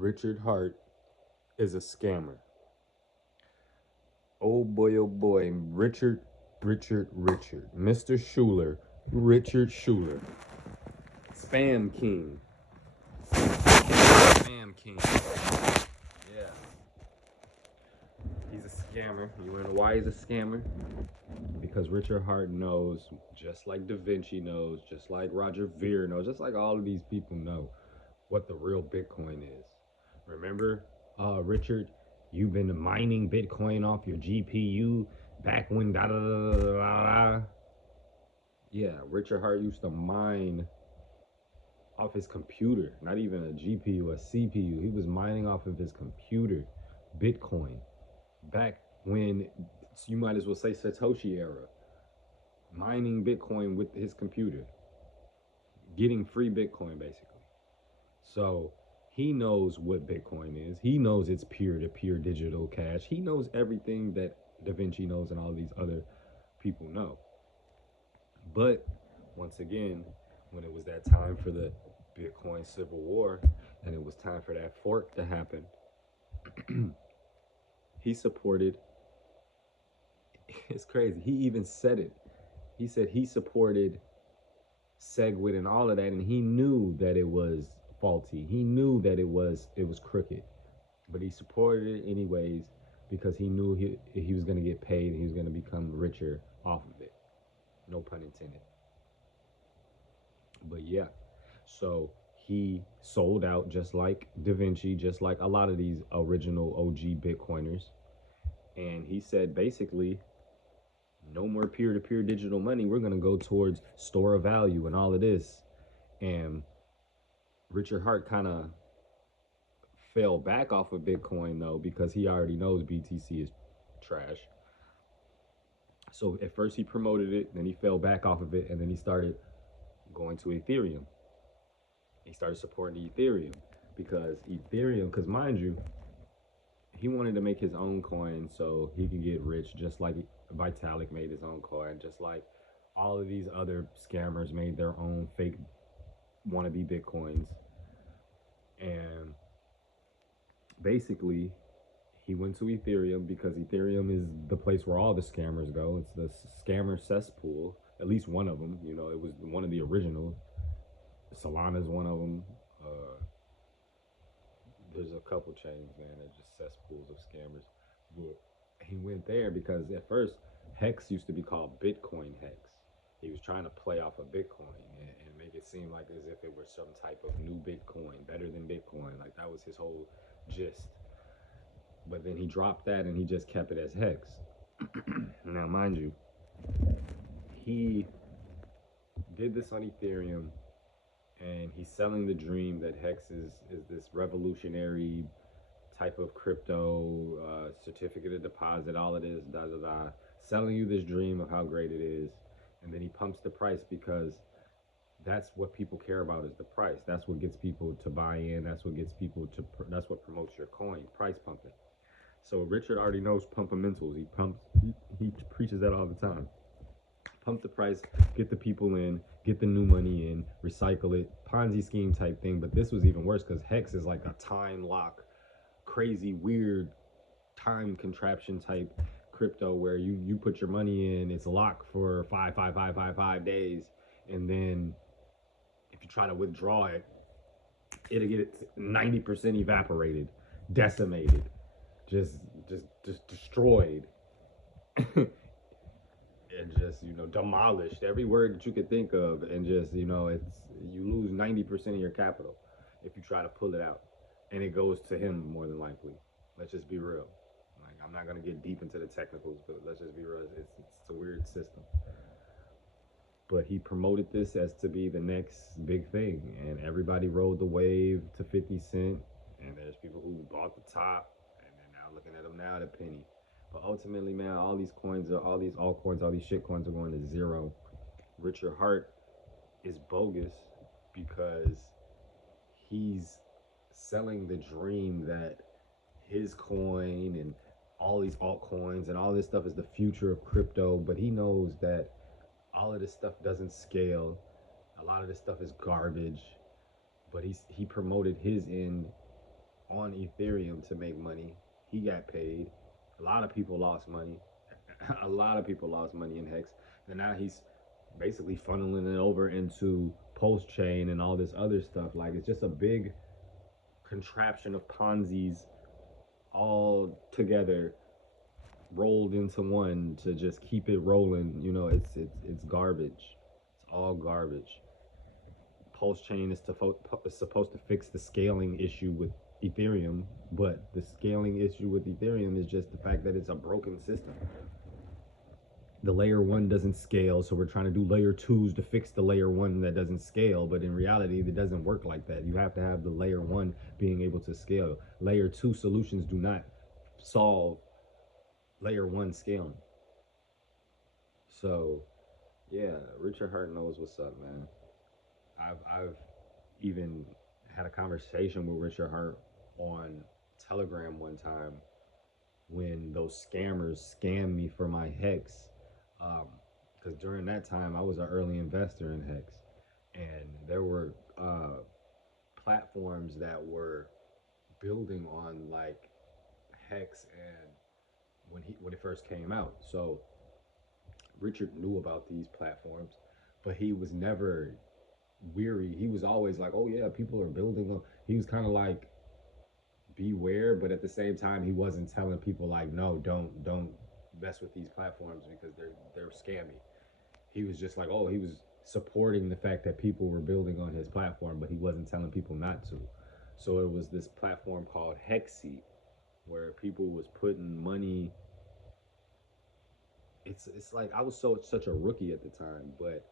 Richard Hart is a scammer. Oh boy, Richard. Mr. Schuler, Richard Schuler. Spam King. Spam King. Yeah. He's a scammer. You wanna know why he's a scammer? Because Richard Hart knows, just like Da Vinci knows, just like Roger Ver knows, just like all of these people know what the real Bitcoin is. Remember, Richard, you've been mining Bitcoin off your GPU back when da da da da da da. Yeah, Richard Hart used to mine off his computer, not even a GPU, a CPU. He was mining off of his computer Bitcoin back when you might as well say Satoshi era, mining Bitcoin with his computer, getting free Bitcoin basically. So he knows what Bitcoin is. He knows it's peer to peer digital cash. He knows everything that Da Vinci knows and all these other people know. But once again, when it was that time for the Bitcoin Civil War and it was time for that fork to happen, he supported, it's crazy. He even said it. He said he supported SegWit and all of that, and he knew that it was faulty. He knew that it was crooked, but he supported it anyways because he knew he was going to get paid and he was going to become richer off of it. No pun intended. But yeah, so he sold out just like Da Vinci, just like a lot of these original OG Bitcoiners. And he said basically, no more peer to peer digital money. We're going to go towards store of value and all of this. And Richard Hart kind of fell back off of Bitcoin though because he already knows BTC is trash. So at first he promoted it, then he fell back off of it, and then he started going to Ethereum. He started supporting Ethereum because mind you, he wanted to make his own coin so he could get rich, just like Vitalik made his own coin, just like all of these other scammers made their own fake wannabe Bitcoins. And basically, he went to Ethereum because Ethereum is the place where all the scammers go. It's the scammer cesspool. At least one of them. You know, it was one of the originals. Solana's one of them. There's a couple chains, man. They're just cesspools of scammers. But he went there because at first Hex used to be called Bitcoin Hex. He was trying to play off of Bitcoin and make it seem like as if it were some type of new Bitcoin, better than Bitcoin. Like that was his whole gist. But then he dropped that and he just kept it as Hex. Now, mind you, he did this on Ethereum and he's selling the dream that Hex is this revolutionary type of crypto, certificate of deposit, all it is, da da da, selling you this dream of how great it is. And then he pumps the price because that's what people care about is the price. That's what gets people to buy in. That's what gets people to, that's what promotes your coin, price pumping. So Richard already knows pumpamentals. He preaches that all the time. Pump the price, get the people in, get the new money in, recycle it, Ponzi scheme type thing. But this was even worse because Hex is like a time lock, crazy, weird time contraption type crypto where you put your money in, it's locked for 5 days, and then if you try to withdraw it, it'll get 90% evaporated, decimated, just just destroyed. And just demolished every word that you could think of, and just it's you lose 90% of your capital if you try to pull it out, and it goes to him more than likely. Let's just be real. Like, I'm not gonna get deep into the technicals, but let's just be real. It's a weird system. But he promoted this as to be the next big thing, and everybody rode the wave to 50 Cent, and there's people who bought the top, and they're now looking at them now at a penny. But ultimately, man, all these coins all these altcoins, all these shit coins are going to zero. Richard Hart is bogus because he's selling the dream that his coin and all these altcoins and all this stuff is the future of crypto, but he knows that all of this stuff doesn't scale. A lot of this stuff is garbage, but he promoted his end on Ethereum to make money. He got paid. A lot of people lost money. A lot of people lost money in Hex. And now he's basically funneling it over into post chain and all this other stuff. Like it's just a big contraption of Ponzi's all together rolled into one to just keep it rolling. You know, it's garbage. It's all garbage. Pulse chain is supposed to fix the scaling issue with Ethereum, but the scaling issue with Ethereum is just the fact that it's a broken system. The layer one doesn't scale, so we're trying to do layer twos to fix the layer one that doesn't scale, but in reality it doesn't work like that. You have to have the layer one being able to scale. Layer two solutions do not solve layer one scaling. So yeah, Richard Hart knows what's up, man. I've even had a conversation with Richard Hart on Telegram one time when those scammers scammed me for my Hex. Because during that time I was an early investor in Hex, and there were platforms that were building on like Hex, and when it first came out. So Richard knew about these platforms, but he was never weary. He was always like, "Oh yeah, people are building on." He was kind of like beware, but at the same time, he wasn't telling people like, "No, don't mess with these platforms because they're scammy." He was just like, "Oh," he was supporting the fact that people were building on his platform, but he wasn't telling people not to. So it was this platform called Hexy, where people was putting money. It's like I was such a rookie at the time, but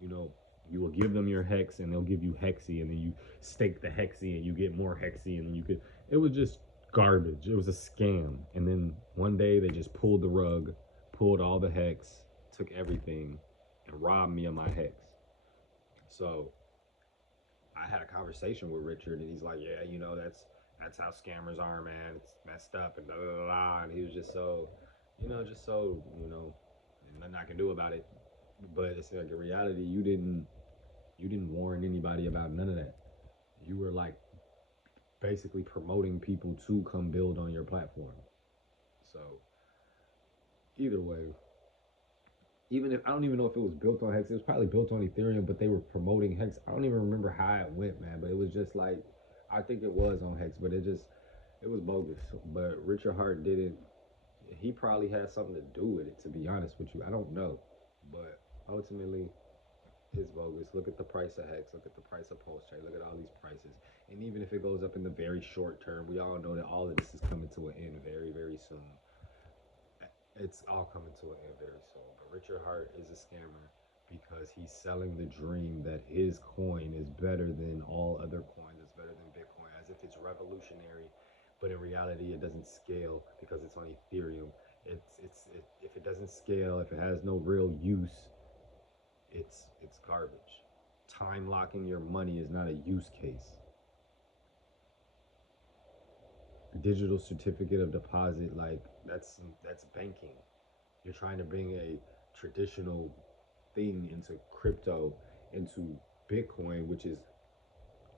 you know, you will give them your Hex and they'll give you Hexy, and then you stake the Hexy and you get more Hexy, and then you could. It was just garbage. It was a scam. And then one day they just pulled the rug, pulled all the Hex, took everything, and robbed me of my Hex. So I had a conversation with Richard, and he's like, "Yeah, you know, that's how scammers are, man. It's messed up and blah blah blah." And he was just so, just so, nothing I can do about it. But it's like in reality, you didn't warn anybody about none of that. You were like basically promoting people to come build on your platform. So either way, even if I don't even know if it was built on Hex, it was probably built on Ethereum, but they were promoting Hex. I don't even remember how it went, man. But it was just like I think it was on Hex, but it was bogus. But Richard Hart didn't. He probably had something to do with it. To be honest with you, I don't know, but ultimately is bogus. Look at the price of Hex. Look at the price of Pulse Chain. Look at all these prices. And even if it goes up in the very short term, we all know that all of this is coming to an end very, very soon. It's all coming to an end very soon. But Richard Hart is a scammer because he's selling the dream that his coin is better than all other coins. It's better than Bitcoin, as if it's revolutionary. But in reality, it doesn't scale because it's on Ethereum. If it doesn't scale, if it has no real use, it's garbage. Time locking your money is not a use case. Digital certificate of deposit, like that's banking. You're trying to bring a traditional thing into crypto, into Bitcoin, which is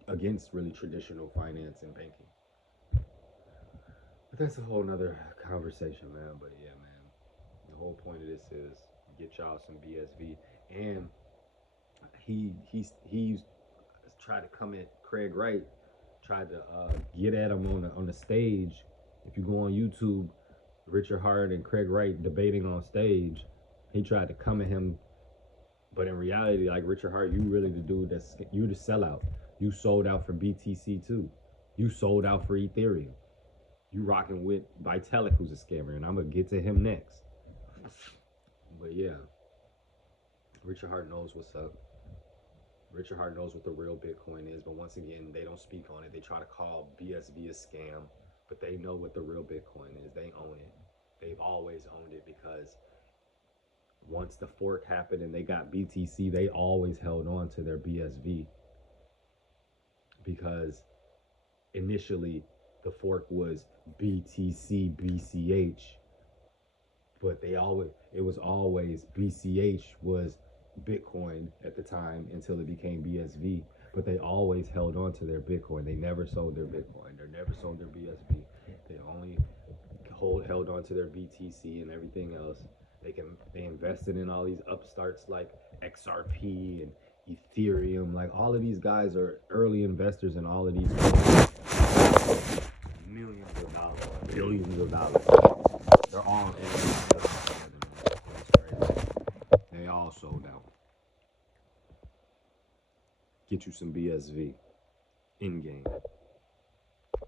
against really traditional finance and banking. But that's a whole nother conversation, man. But yeah, man, the whole point of this is get y'all some BSV. And he's tried to come at Craig Wright, tried to get at him on the stage. If you go on YouTube, Richard Hart and Craig Wright debating on stage, he tried to come at him. But in reality, like Richard Hart, you really the dude you the sellout. You sold out for BTC too. You sold out for Ethereum. You rocking with Vitalik, who's a scammer, and I'm gonna get to him next. But yeah, Richard Hart knows what's up. Richard Hart knows what the real Bitcoin is, but once again, they don't speak on it. They try to call BSV a scam, but they know what the real Bitcoin is. They own it. They've always owned it because once the fork happened and they got BTC, they always held on to their BSV because initially the fork was BTC BCH, but it was always BCH was Bitcoin at the time until it became BSV. but they always held on to their Bitcoin. They never sold their Bitcoin. They never sold their BSB. They only held on to their BTC and everything else. They invested in all these upstarts like XRP and Ethereum. Like all of these guys are early investors in all of these millions of dollars, billions of dollars. They're all they all sold out. Get you some BSV in game.